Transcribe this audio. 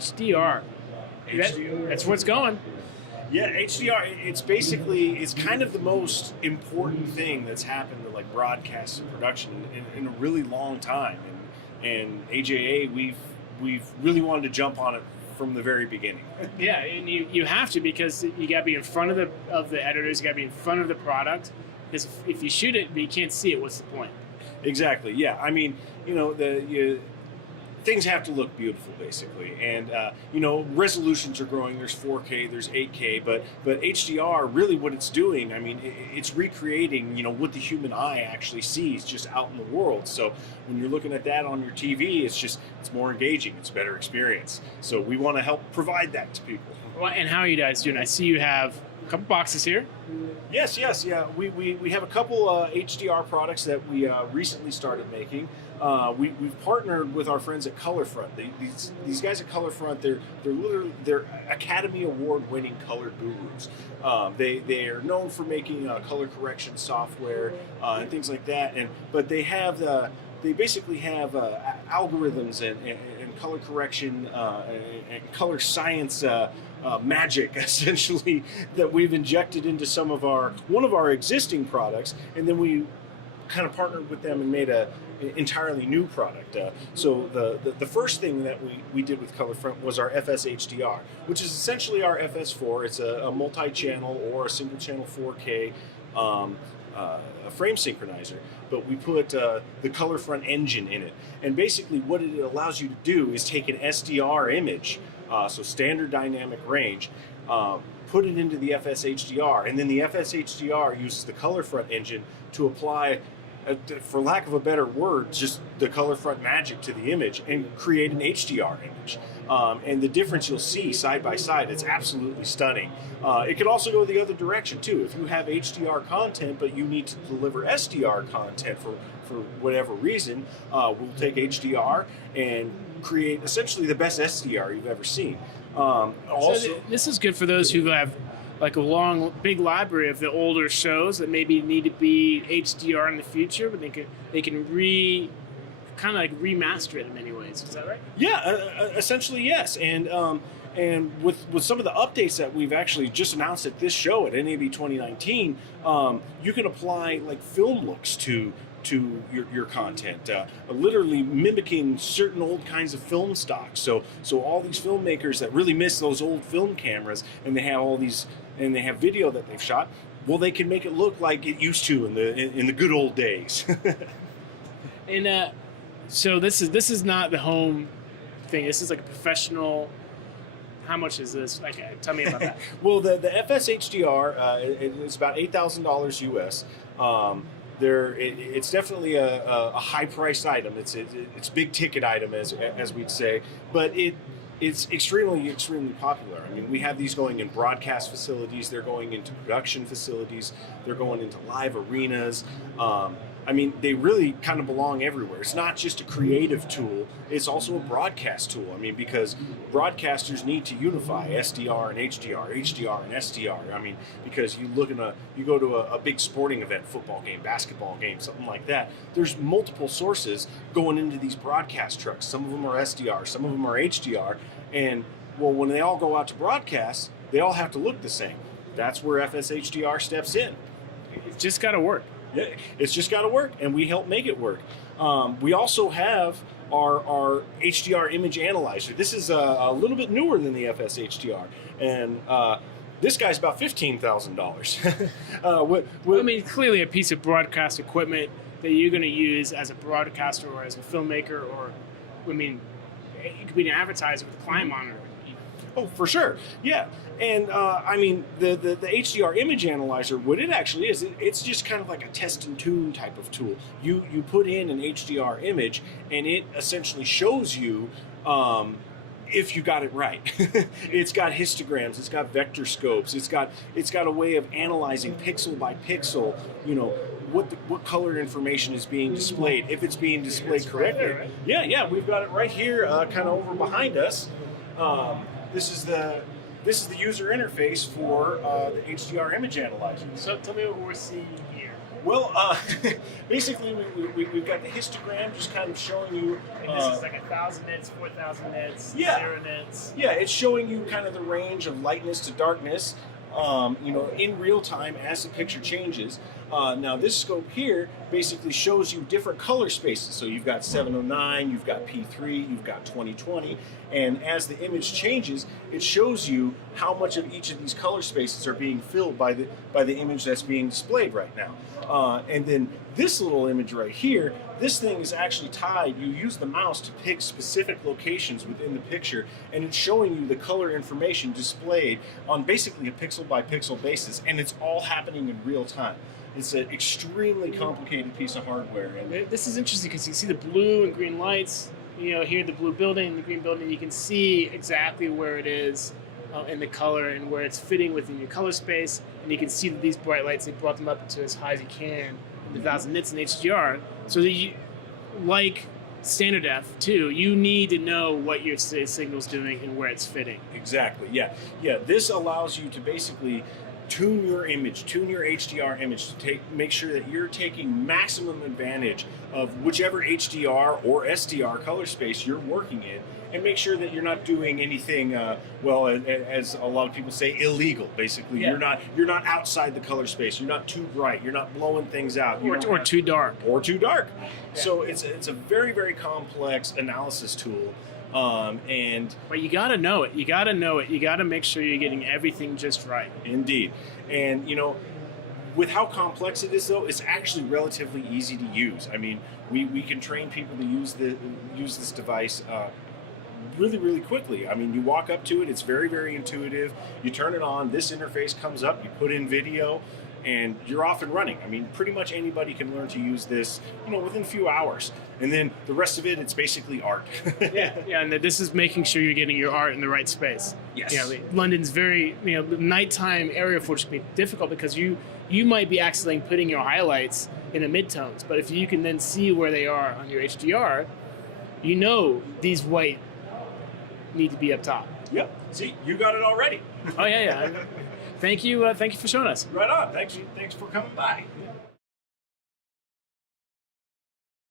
HDR. That's what's going. Yeah, HDR, it's kind of the most important thing that's happened to like broadcast and production in a really long time. And AJA, we've really wanted to jump on it from the very beginning. Yeah, and you have to, because you got to be in front of the editors, you got to be in front of the product, because if you shoot it but you can't see it, what's the point? Exactly. Yeah. I mean, things have to look beautiful, basically, and resolutions are growing. There's 4K, there's 8K, but HDR, really, what it's doing, I mean, it's recreating, what the human eye actually sees just out in the world. So when you're looking at that on your TV, it's more engaging. It's a better experience. So we want to help provide that to people. Well, and how are you guys doing? I see you have a couple boxes here. Yes, yeah. We have a couple HDR products that we recently started making. We've partnered with our friends at ColorFront. These guys at ColorFront, they're Academy Award winning color gurus. They are known for making color correction software and things like that. But they basically have algorithms and color correction and color science magic, essentially, that we've injected into one of our existing products, and then we kind of partnered with them and made an entirely new product. So the first thing that we did with ColorFront was our FS HDR, which is essentially our FS4. It's a multi-channel or a single-channel 4K a frame synchronizer, but we put the ColorFront engine in it. And basically what it allows you to do is take an SDR image, so standard dynamic range, put it into the FS HDR, and then the FS HDR uses the ColorFront engine to apply, for lack of a better word, just the ColorFront magic to the image and create an HDR image. And the difference you'll see side by side, it's absolutely stunning. It can also go the other direction too. If you have HDR content but you need to deliver SDR content for whatever reason, we'll take HDR and create essentially the best SDR you've ever seen. So this is good for those who have like a big library of the older shows that maybe need to be HDR in the future, but they can kind of like remaster it in many ways. Is that right? Yeah, essentially yes. And with some of the updates that we've actually just announced at this show at NAB 2019, you can apply like film looks to your content, literally mimicking certain old kinds of film stock. So all these filmmakers that really miss those old film cameras, and they have video that they've shot, well, they can make it look like it used to in the good old days. And so this is not the home thing. This is like a professional. How much is this? Like, tell me about that. Well, the FS HDR, it's about $8,000 US. It's definitely a high-priced item. It's a big ticket item, as we'd say, but it's extremely popular. I mean, we have these going in broadcast facilities. They're going into production facilities. They're going into live arenas. I mean, they really kind of belong everywhere. It's not just a creative tool, it's also a broadcast tool. I mean, because broadcasters need to unify SDR and HDR, HDR and SDR. I mean, because you go to a big sporting event, football game, basketball game, something like that, there's multiple sources going into these broadcast trucks. Some of them are SDR, some of them are HDR, and well, when they all go out to broadcast, they all have to look the same. That's where FSHDR steps in. It's just got to work. Yeah, it's just got to work, and we help make it work. We also have our HDR Image Analyzer. This is a little bit newer than the FS HDR, and this guy's about $15,000. I mean, clearly a piece of broadcast equipment that you're going to use as a broadcaster or as a filmmaker, or I mean, it could be an advertiser with a client monitor. Oh, for sure, yeah. And I mean, the HDR Image Analyzer, what it actually is, it's just kind of like a test and tune type of tool. You put in an HDR image, and it essentially shows you if you got it right. It's got histograms, it's got vector scopes, it's got a way of analyzing pixel by pixel, you know, what color information is being displayed, if it's being displayed correctly. Right there, right? Yeah, we've got it right here, kind of over behind us. This is the user interface for the HDR Image Analyzer. So tell me what we're seeing here. Well, basically, we've got the histogram just kind of showing you. And this is like 1,000 nits, 4,000 nits, Yeah. 0 nits. Yeah, it's showing you kind of the range of lightness to darkness, in real time as the picture changes. Now, this scope here basically shows you different color spaces. So you've got 709, you've got P3, you've got 2020, and as the image changes, it shows you how much of each of these color spaces are being filled by the image that's being displayed right now. And then this little image right here, this thing is actually tied. You use the mouse to pick specific locations within the picture, and it's showing you the color information displayed on basically a pixel by pixel basis, and it's all happening in real time. It's an extremely complicated piece of hardware. And This is interesting because you see the blue and green lights. Here the blue building and the green building, you can see exactly where it is in the color and where it's fitting within your color space. And you can see that these bright lights, they brought them up to as high as you can, the 1,000 nits in HDR. So that you, like standard def too, you need to know what your signal's doing and where it's fitting. Exactly, yeah. This allows you to basically tune your image, tune your HDR image to make sure that you're taking maximum advantage of whichever HDR or SDR color space you're working in, and make sure that you're not doing anything, as a lot of people say, illegal. Basically, Yeah. you're not outside the color space. You're not too bright. You're not blowing things out. Or too dark. Or too dark. Yeah. So it's a very, very complex analysis tool. But you gotta know it. You gotta know it. You gotta make sure you're getting everything just right. Indeed. And with how complex it is, though, it's actually relatively easy to use. I mean, we can train people to use this device really, really quickly. I mean, you walk up to it, it's very, very intuitive. You turn it on, this interface comes up, you put in video, and you're off and running. I mean, pretty much anybody can learn to use this, within a few hours. And then the rest of it, it's basically art. Yeah, and this is making sure you're getting your art in the right space. Yes. London's very, the nighttime area footage can be difficult because you might be accidentally putting your highlights in the midtones, but if you can then see where they are on your HDR, these white need to be up top. Yep. See, you got it already. Oh yeah. Thank you for showing us. Right on. Thanks for coming by.